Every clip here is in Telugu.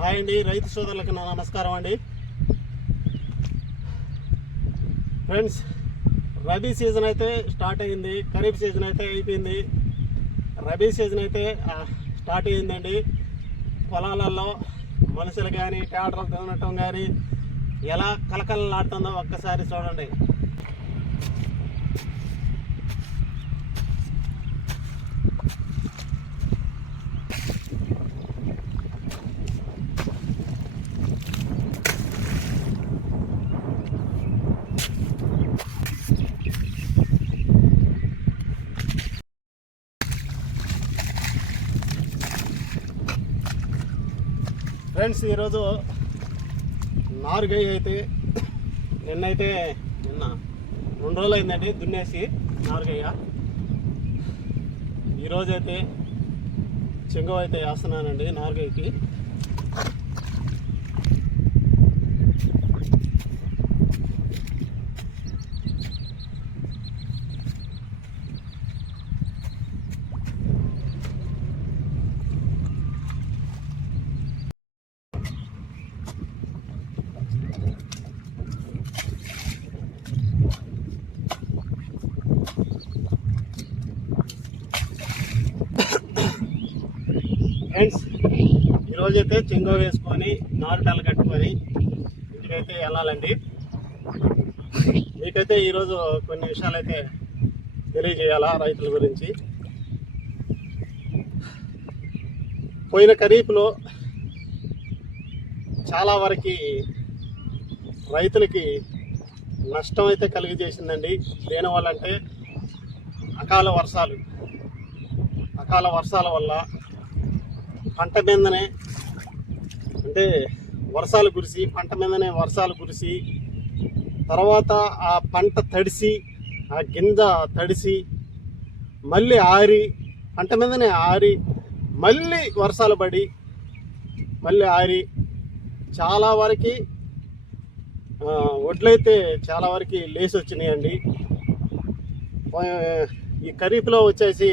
హాయ్ అండి రైతు సోదరులకు నా నమస్కారం అండి. ఫ్రెండ్స్ రబీ సీజన్ అయితే స్టార్ట్ అయింది ఖరీఫ్ సీజన్ అయితే అయిపోయింది. రబీ సీజన్ అయితే స్టార్ట్ అయిందండి. పొలాలలో మనుషులు కానీ ట్రాక్టర్లు తినటం కానీ ఎలా కలకలలాడుతుందో ఒక్కసారి చూడండి. ఫ్రెండ్స్ ఈరోజు నారుగై అయితే నిన్నైతే నిన్న రెండు రోజులు అయిందండి దున్నేసి నారుగయ్య ఈరోజైతే అయితే చెంగవ అయితే వేస్తున్నానండి నారుగైకి ఫ్రెండ్స్ ఈరోజు అయితే చెంగో వేసుకొని నారుటలు కట్టుకొని ఇంటికైతే వెళ్ళాలండి. మీకైతే ఈరోజు కొన్ని విషయాలు అయితే తెలియజేయాలా రైతుల గురించి? పోయిన ఖరీఫ్లో చాలా వరకు రైతులకి నష్టం అయితే కలిగజేసిందండి. దేనివల్ల అంటే అకాల వర్షాలు. అకాల వర్షాల వల్ల పంట మీదనే అంటే వర్షాలు కురిసి పంట మీదనే వర్షాలు కురిసి తర్వాత ఆ పంట తడిసి ఆ గింజ తడిసి మళ్ళీ ఆరి పంట మీదనే ఆరి మళ్ళీ వర్షాలు పడి మళ్ళీ ఆరి చాలా వరకు వడ్లయితే చాలా వరకు లేసి వచ్చినాయండి ఈ ఖరీఫ్లో వచ్చేసి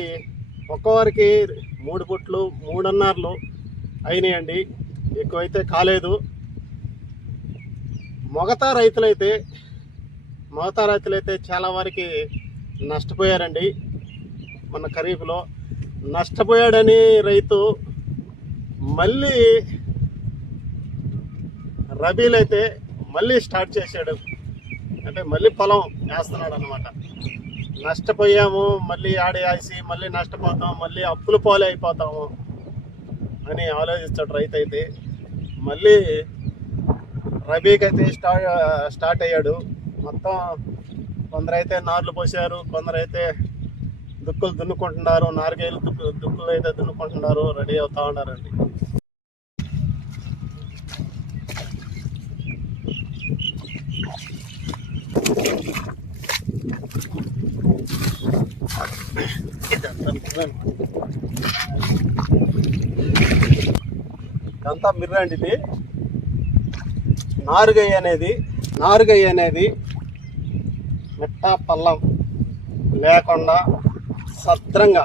ఒక్కవారికి మూడు పుట్లు మూడున్నరలు అయినాయండి. ఎక్కువైతే కాలేదు. మొగతా రైతులైతే మొగతా రైతులైతే చాలా వరకు నష్టపోయారండి. మన ఖరీఫ్లో నష్టపోయాడని రైతు మళ్ళీ రబీలు అయితే మళ్ళీ స్టార్ట్ చేశాడు. అంటే మళ్ళీ పొలం వేస్తున్నాడు అనమాట నష్టపోయాము మళ్ళీ ఆడే ఆసి మళ్ళీ నష్టపోతాం మళ్ళీ అప్పులు పాలే అయిపోతాము అని ఆలోచిస్తాడు రైతు అయితే మళ్ళీ రబీకి అయితే స్టార్ట్ స్టార్ట్ అయ్యాడు మొత్తం కొందరైతే నార్లు పోసారు కొందరైతే దుక్కులు దున్నుకుంటున్నారు నాలుగేళ్ళు దుక్కు దుక్కులు అయితే దున్నుకుంటున్నారు రెడీ అవుతా ఉన్నారండి Thank you. ఇదంతా మిర్ర అండి ఇది. నారుగయ్య అనేది నారుగై అనేది మిట్ట పల్లం లేకుండా సద్రంగా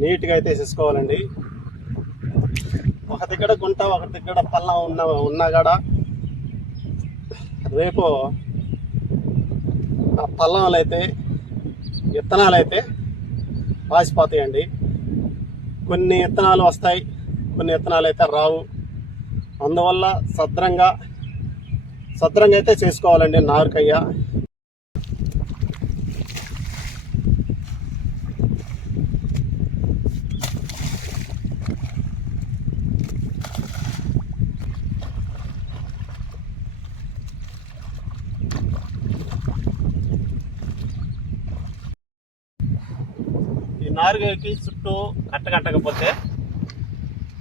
నీట్గా అయితే వేసేసుకోవాలండి. ఒక దగ్గర గుంట ఒక దగ్గర పల్లం ఉన్న ఉన్నా కూడా రేపు ఆ పల్లంలో అయితే విత్తనాలు అయితే పాసిపోతాయండి కొన్ని విత్తనాలు వస్తాయి కొన్ని విత్తనాలు అయితే రావు. అందువల్ల సద్రంగా సద్రంగా అయితే చేసుకోవాలండి నారుకయ్య. మార్గకి చుట్టూ కట్ట కట్టకపోతే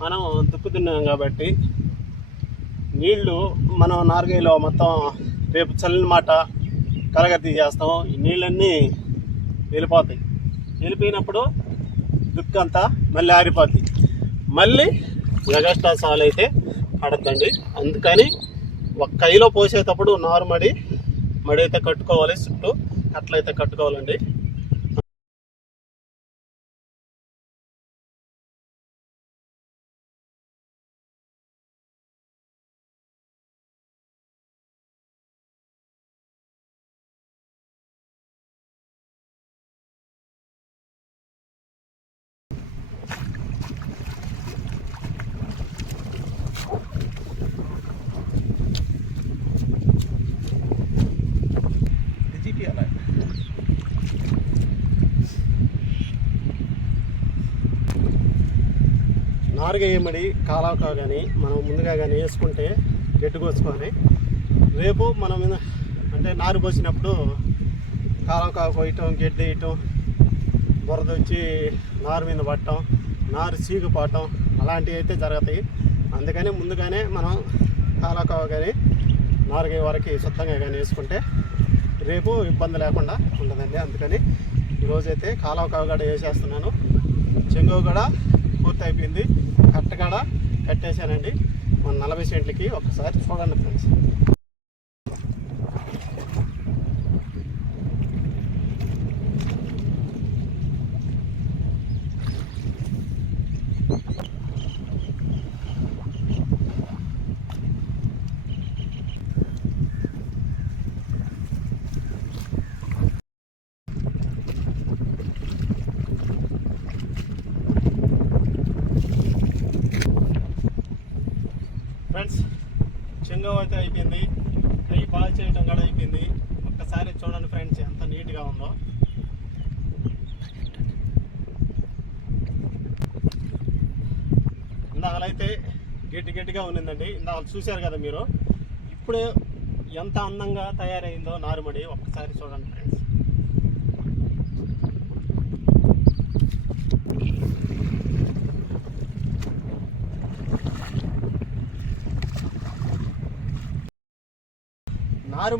మనం దుక్కు తిన్నాం కాబట్టి నీళ్ళు మనం నారుగైలో మొత్తం రేపు చల్లని మాట కలగతి చేస్తాం. ఈ నీళ్ళన్నీ వెళ్ళిపోతాయి వెళ్ళిపోయినప్పుడు దుక్కు అంతా మళ్ళీ ఆరిపోద్ది. మళ్ళీ ఎగస్ట్రా సాల్ అయితే పడద్దండి. అందుకని ఒక కైలో పోసేటప్పుడు నారు మడి మడి అయితే కట్టుకోవాలి చుట్టూ అట్లయితే కట్టుకోవాలండి. జీపీ నారుగా ఏమడి కాలాక కానీ మనం ముందుగా కానీ వేసుకుంటే గడ్డి కోసుకొని రేపు మనం మీద- అంటే నారు పోసినప్పుడు కాలాక కొయ్యటం గడ్డి వేయటం బురద వచ్చి నారు మీద పట్టడం నారు చీకు అలాంటివి అయితే జరుగుతాయి. అందుకని ముందుగానే మనం కాలాక కానీ నారుగే వరకు శుద్ధంగా కానీ వేసుకుంటే రేపు ఇబ్బంది లేకుండా ఉండదండి అందుకని ఈరోజైతే కాలువ కావగడ వేసేస్తున్నాను. చెంగు కూడా పూర్తి అయిపోయింది కట్టగడ కట్టేశానండి. మన నలభై సెంట్లకి ఒకసారి చూడండి ఫ్రెండ్స్. చెంగవ్ అయితే అయిపోయింది. కై బాగా చేయటం కూడా అయిపోయింది. ఒక్కసారి చూడండి ఫ్రెండ్స్ ఎంత నీట్గా ఉందో. ఇందాకలైతే గట్టి గట్టిగా ఉన్నిందండి. ఇందాక చూశారు కదా మీరు. ఇప్పుడే ఎంత అందంగా తయారైందో నారుమడి. ఒక్కసారి చూడండి ఫ్రెండ్స్.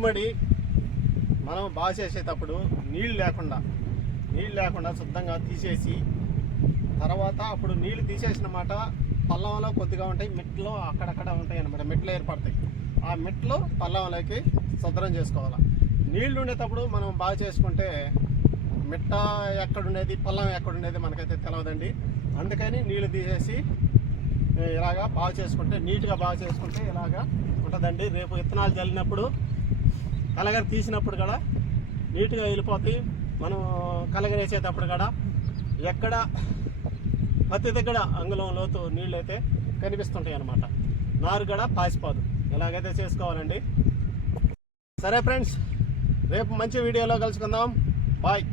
నారుమడి మనం బాగా చేసేటప్పుడు నీళ్ళు లేకుండా నీళ్ళు లేకుండా శుద్ధంగా తీసేసి తర్వాత అప్పుడు నీళ్ళు తీసేసిన మాట పల్లంలో కొద్దిగా ఉంటాయి మెట్లు అక్కడక్కడ ఉంటాయి అనమాట మెట్లు ఏర్పడతాయి. ఆ మెట్లు పల్లంలోకి శుద్ధం చేసుకోవాలి. నీళ్ళు ఉండేటప్పుడు మనం బాగా చేసుకుంటే మిట్ట ఎక్కడుండేది పల్లం ఎక్కడుండేది మనకైతే తెలియదండి అందుకని నీళ్ళు తీసేసి ఇలాగా బాగా చేసుకుంటే నీట్గా బాగా చేసుకుంటే ఇలాగా ఉంటుందండి. రేపు విత్తనాలు చల్లినప్పుడు కలగర తీసినప్పుడు కూడా నీట్గా వెళ్ళిపోతాయి మనం కలగనేసేటప్పుడు కూడా ఎక్కడ ప్రతి దగ్గర అంగుళం లోతు నీళ్ళు అయితే కనిపిస్తుంటాయి అన్నమాట. నారు కూడా పాసిపోదు. ఎలాగైతే చేసుకోవాలండి. సరే ఫ్రెండ్స్ రేపు మంచి వీడియోలో కలుసుకుందాం. బాయ్.